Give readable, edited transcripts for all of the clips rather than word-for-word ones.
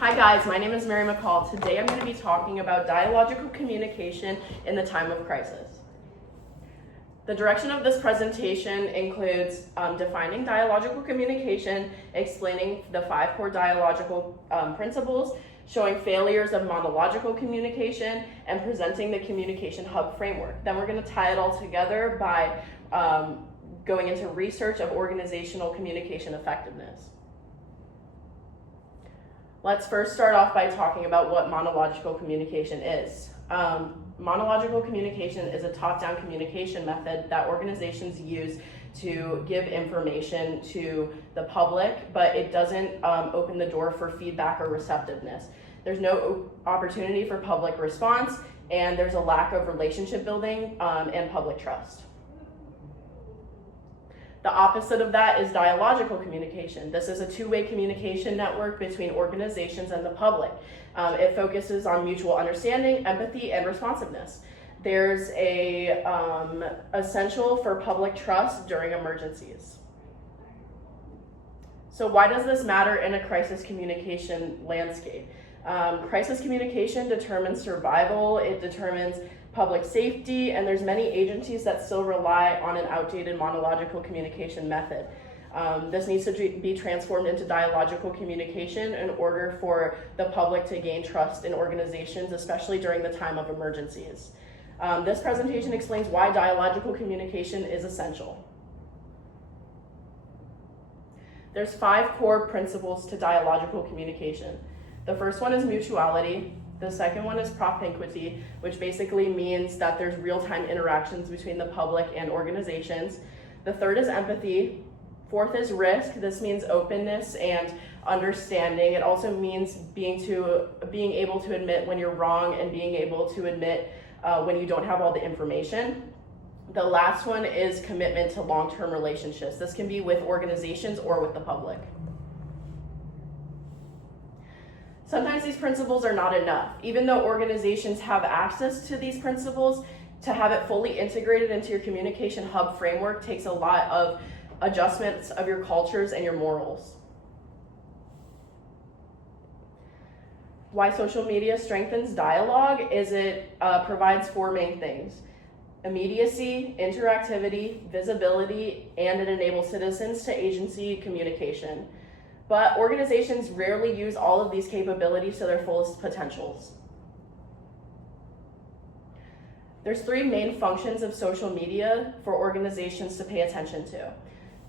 Hi guys, my name is Mary McCall. Today I'm going to be talking about dialogical communication in the time of crisis. The direction of this presentation includes defining dialogical communication, explaining the 5 core dialogical principles, showing failures of monological communication, and presenting the communication hub framework. Then we're going to tie it all together by going into research of organizational communication effectiveness. Let's first start off by talking about what monological communication is. Monological communication is a top-down communication method that organizations use to give information to the public, but it doesn't open the door for feedback or receptiveness. There's no opportunity for public response, and there's a lack of relationship building and public trust. The opposite of that is dialogical communication. This is a two-way communication network between organizations and the public. It focuses on mutual understanding, empathy, and responsiveness. There's a essential for public trust during emergencies. So why does this matter in a crisis communication landscape? Crisis communication determines survival, it determines public safety, and there's many agencies that still rely on an outdated monological communication method. This needs to be transformed into dialogical communication in order for the public to gain trust in organizations, especially during the time of emergencies. This presentation explains why dialogical communication is essential. There's 5 core principles to dialogical communication. The first one is mutuality. The second one is propinquity, which basically means that there's real-time interactions between the public and organizations. The third is empathy. Fourth is risk. This means openness and understanding. It also means being able to admit when you're wrong and being able to admit when you don't have all the information. The last one is commitment to long-term relationships. This can be with organizations or with the public. Sometimes these principles are not enough. Even though organizations have access to these principles, to have it fully integrated into your communication hub framework takes a lot of adjustments of your cultures and your morals. Why social media strengthens dialogue is it provides 4 main things: immediacy, interactivity, visibility, and it enables citizens to agency communication. But organizations rarely use all of these capabilities to their fullest potentials. There's 3 main functions of social media for organizations to pay attention to.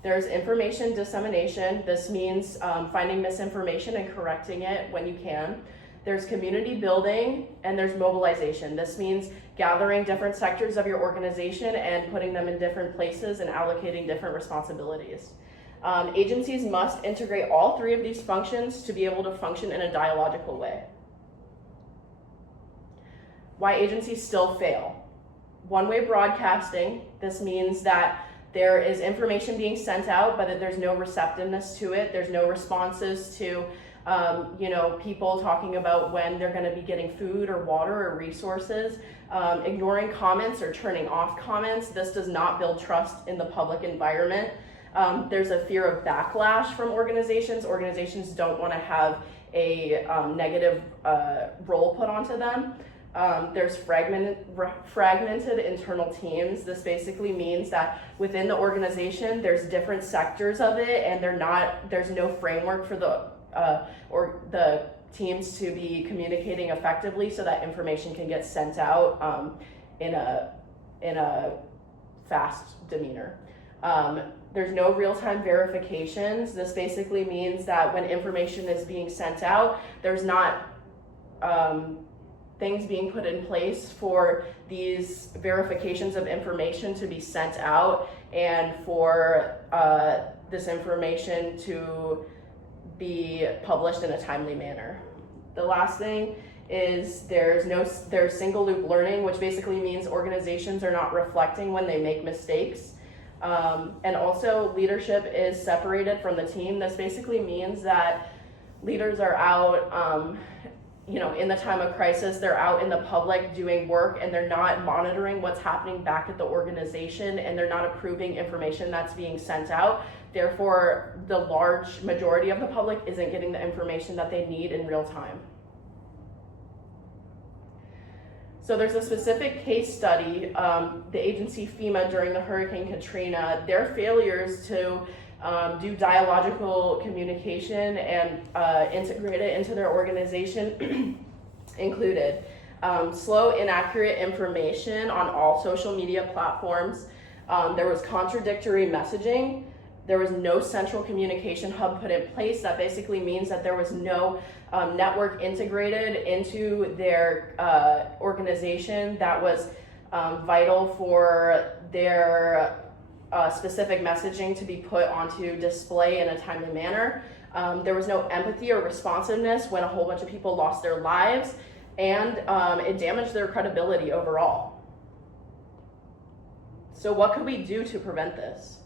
There's information dissemination. This means finding misinformation and correcting it when you can. There's community building, and there's mobilization. This means gathering different sectors of your organization and putting them in different places and allocating different responsibilities. Agencies must integrate all 3 of these functions to be able to function in a dialogical way. Why agencies still fail. One-way broadcasting. This means that there is information being sent out, but that there's no receptiveness to it. There's no responses to people talking about when they're going to be getting food or water or resources. Ignoring comments or turning off comments. This does not build trust in the public environment. There's a fear of backlash from organizations. Organizations don't want to have a negative role put onto them. There's fragmented internal teams. This basically means that within the organization, there's different sectors of it, and there's no framework for the teams to be communicating effectively so that information can get sent out in a fast demeanor. There's no real-time verifications. This basically means that when information is being sent out, there's not things being put in place for these verifications of information to be sent out and for this information to be published in a timely manner. The last thing is there's single loop learning, which basically means organizations are not reflecting when they make mistakes. And also leadership is separated from the team. This basically means that leaders are out, in the time of crisis, they're out in the public doing work, and they're not monitoring what's happening back at the organization, and they're not approving information that's being sent out. Therefore, the large majority of the public isn't getting the information that they need in real time. So there's a specific case study, the agency FEMA during the Hurricane Katrina, their failures to do dialogical communication and integrate it into their organization included slow, inaccurate information on all social media platforms. There was contradictory messaging. There was no central communication hub put in place. That basically means that there was no network integrated into their organization that was vital for their specific messaging to be put onto display in a timely manner. There was no empathy or responsiveness when a whole bunch of people lost their lives, and it damaged their credibility overall. So what could we do to prevent this?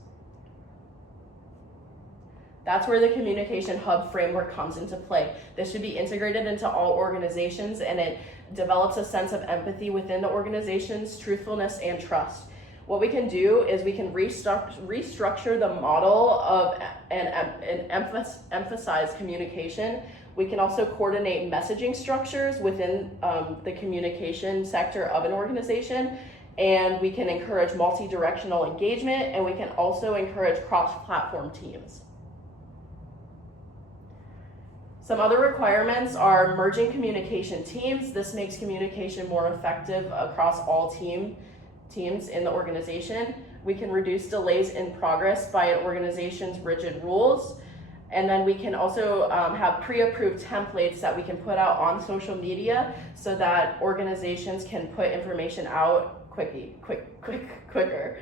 That's where the communication hub framework comes into play. This should be integrated into all organizations, and it develops a sense of empathy within the organizations, truthfulness, and trust. What we can do is we can restructure the model of and emphasize communication. We can also coordinate messaging structures within the communication sector of an organization, and we can encourage multi-directional engagement, and we can also encourage cross-platform teams. Some other requirements are merging communication teams. This makes communication more effective across all teams in the organization. We can reduce delays in progress by an organization's rigid rules. And then we can also have pre-approved templates that we can put out on social media so that organizations can put information out quicker.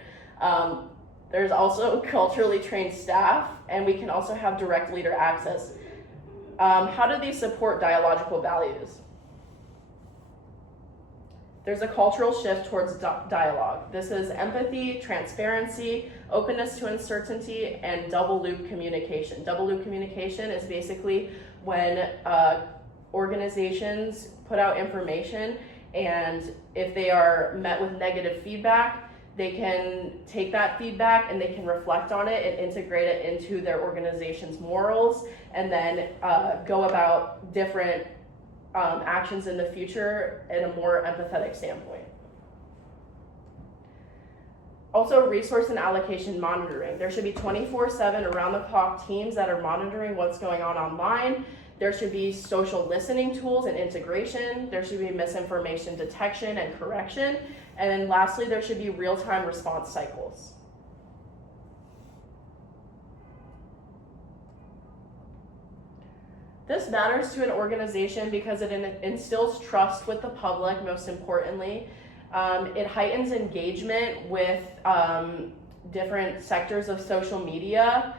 There's also culturally trained staff, and we can also have direct leader access. How do these support dialogical values? There's a cultural shift towards dialogue. This is empathy, transparency, openness to uncertainty, and double loop communication. Double loop communication is basically when organizations put out information, and if they are met with negative feedback, they can take that feedback and they can reflect on it and integrate it into their organization's morals, and then go about different actions in the future in a more empathetic standpoint. Also, resource and allocation monitoring. There should be 24/7 around-the-clock teams that are monitoring what's going on online. There should be social listening tools and integration. There should be misinformation detection and correction. And then lastly, there should be real-time response cycles. This matters to an organization because it instills trust with the public, most importantly. It heightens engagement with different sectors of social media.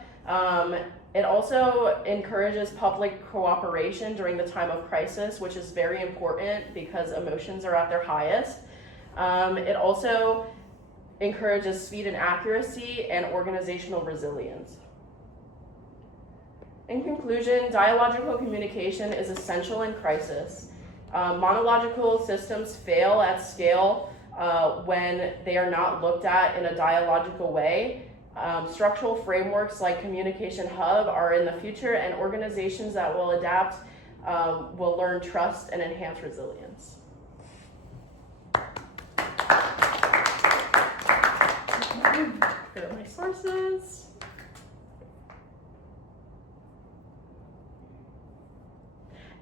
It also encourages public cooperation during the time of crisis, which is very important because emotions are at their highest. It also encourages speed and accuracy and organizational resilience. In conclusion, dialogical communication is essential in crisis. Monological systems fail at scale when they are not looked at in a dialogical way. Structural frameworks like Communication Hub are in the future, and organizations that will adapt will learn trust and enhance resilience. Here are my sources.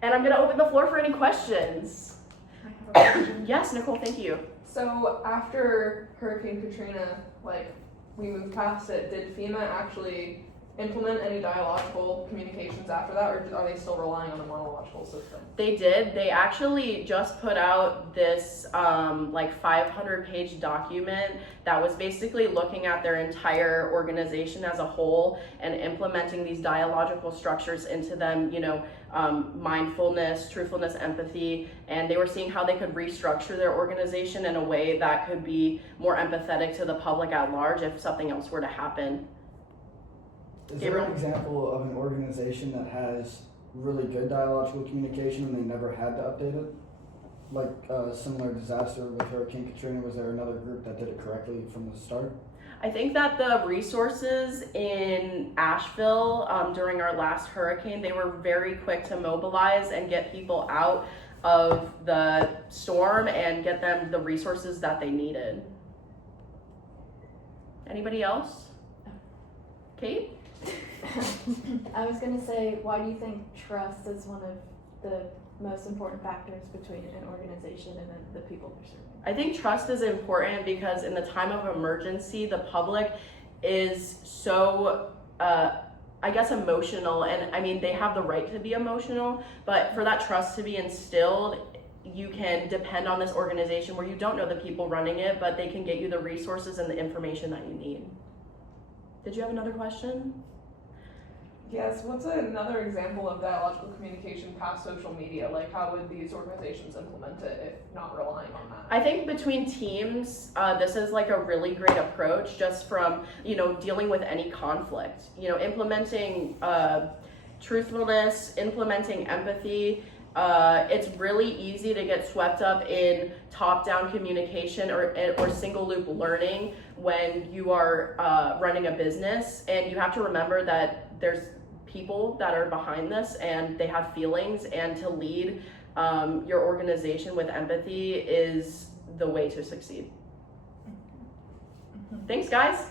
And I'm going to open the floor for any questions. I have a question. Yes, Nicole, thank you. So after Hurricane Katrina, we moved past it, did FEMA actually implement any dialogical communications after that, or are they still relying on the monological system? They did. They actually just put out this 500-page document that was basically looking at their entire organization as a whole and implementing these dialogical structures into them, mindfulness, truthfulness, empathy, and they were seeing how they could restructure their organization in a way that could be more empathetic to the public at large if something else were to happen. Is there an example of an organization that has really good dialogical communication and they never had to update it? Like a similar disaster with Hurricane Katrina, was there another group that did it correctly from the start? I think that the resources in Asheville during our last hurricane, they were very quick to mobilize and get people out of the storm and get them the resources that they needed. Anybody else? Kate? I was gonna say, why do you think trust is one of the most important factors between an organization and the people they're serving? I think trust is important because in the time of emergency, the public is so, I guess, emotional. And I mean, they have the right to be emotional, but for that trust to be instilled, you can depend on this organization where you don't know the people running it, but they can get you the resources and the information that you need. Did you have another question? Yes, what's another example of dialogical communication past social media? Like, how would these organizations implement it if not relying on that? I think between teams, this is like a really great approach just from, dealing with any conflict, implementing truthfulness, implementing empathy. It's really easy to get swept up in top-down communication or single loop learning when you are running a business, and you have to remember that there's people that are behind this and they have feelings, and to lead your organization with empathy is the way to succeed. Thanks, guys.